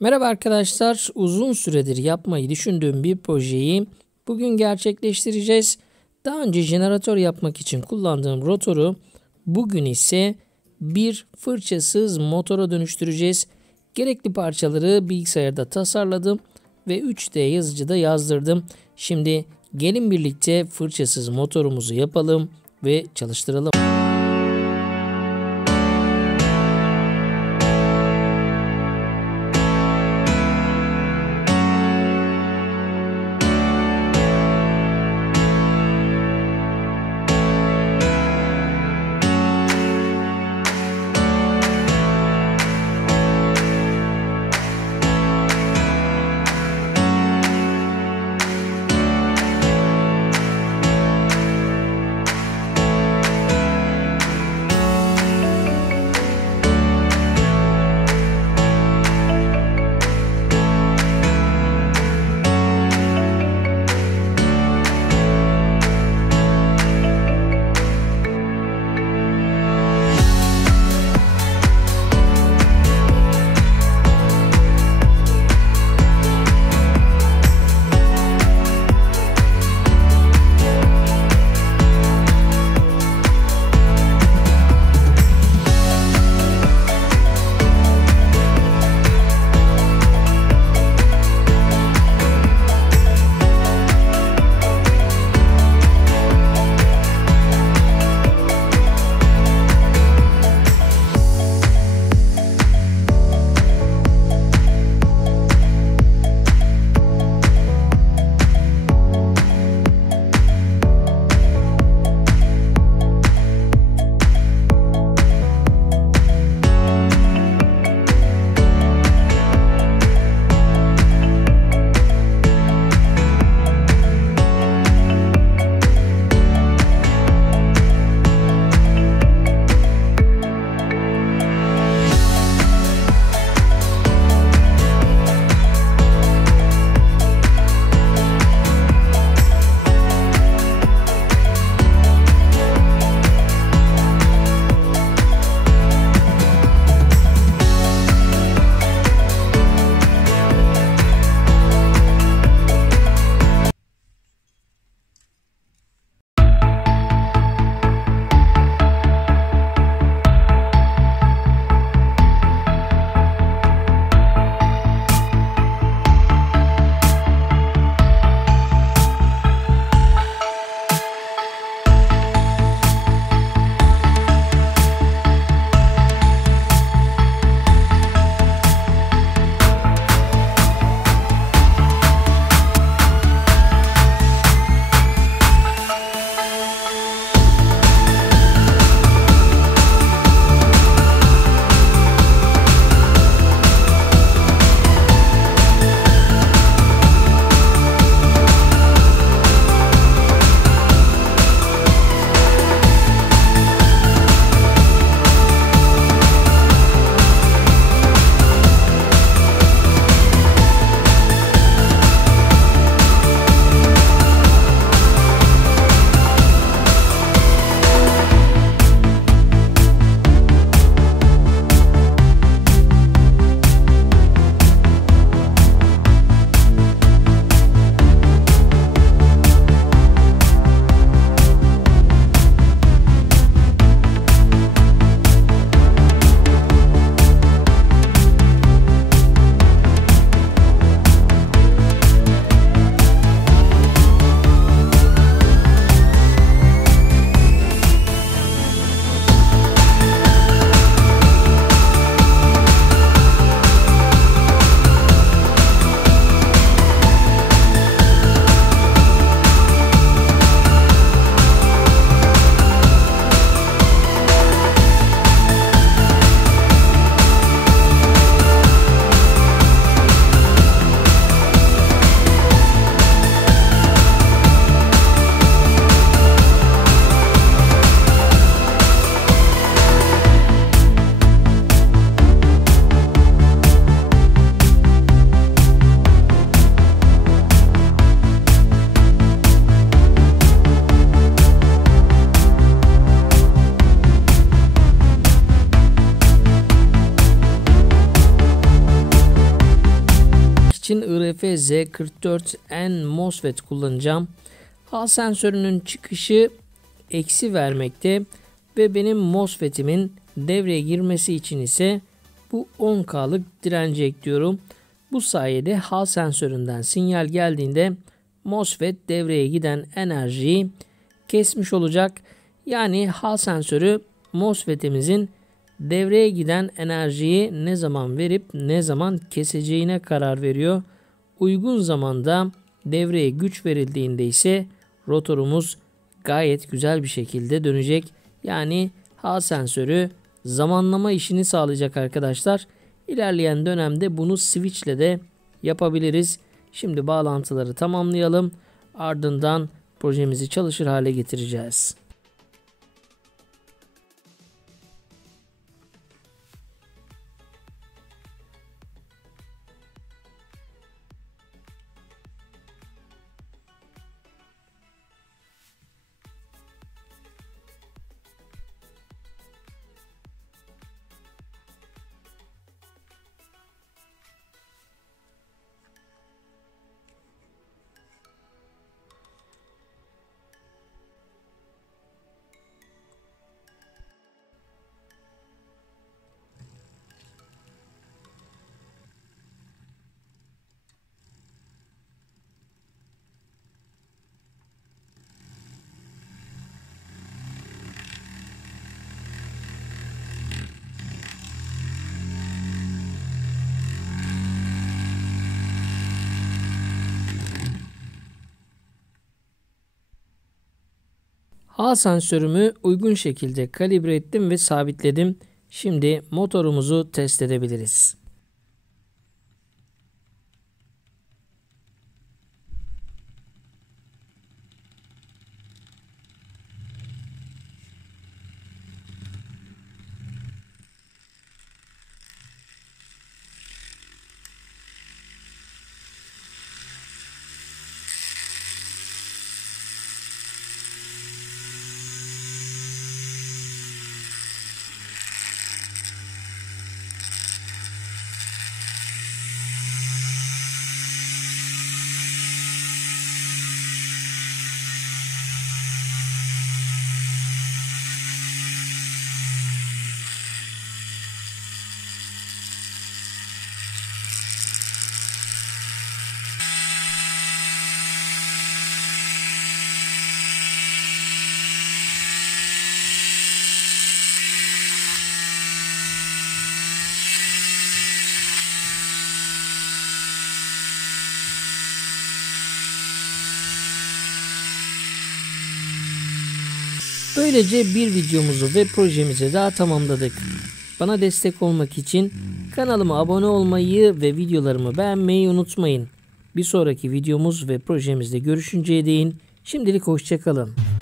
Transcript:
Merhaba arkadaşlar, uzun süredir yapmayı düşündüğüm bir projeyi bugün gerçekleştireceğiz. Daha önce jeneratör yapmak için kullandığım rotoru bugün ise bir fırçasız motora dönüştüreceğiz. Gerekli parçaları bilgisayarda tasarladım ve 3D yazıcıda yazdırdım. Şimdi gelin birlikte fırçasız motorumuzu yapalım ve çalıştıralım. için IRF-Z44N Mosfet kullanacağım. Hal sensörünün çıkışı eksi vermekte ve benim Mosfet'imin devreye girmesi için ise bu 10K'lık direnci ekliyorum. Bu sayede hal sensöründen sinyal geldiğinde Mosfet devreye giden enerjiyi kesmiş olacak. Yani hal sensörü Mosfet'imizin devreye giden enerjiyi ne zaman verip ne zaman keseceğine karar veriyor. Uygun zamanda devreye güç verildiğinde ise rotorumuz gayet güzel bir şekilde dönecek. Yani hal sensörü zamanlama işini sağlayacak arkadaşlar. İlerleyen dönemde bunu switch ile de yapabiliriz. Şimdi bağlantıları tamamlayalım. Ardından projemizi çalışır hale getireceğiz. Hal sensörümü uygun şekilde kalibre ettim ve sabitledim. Şimdi motorumuzu test edebiliriz. Böylece bir videomuzu ve projemizi daha tamamladık. Bana destek olmak için kanalıma abone olmayı ve videolarımı beğenmeyi unutmayın. Bir sonraki videomuz ve projemizde görüşünceye değin şimdilik hoşça kalın.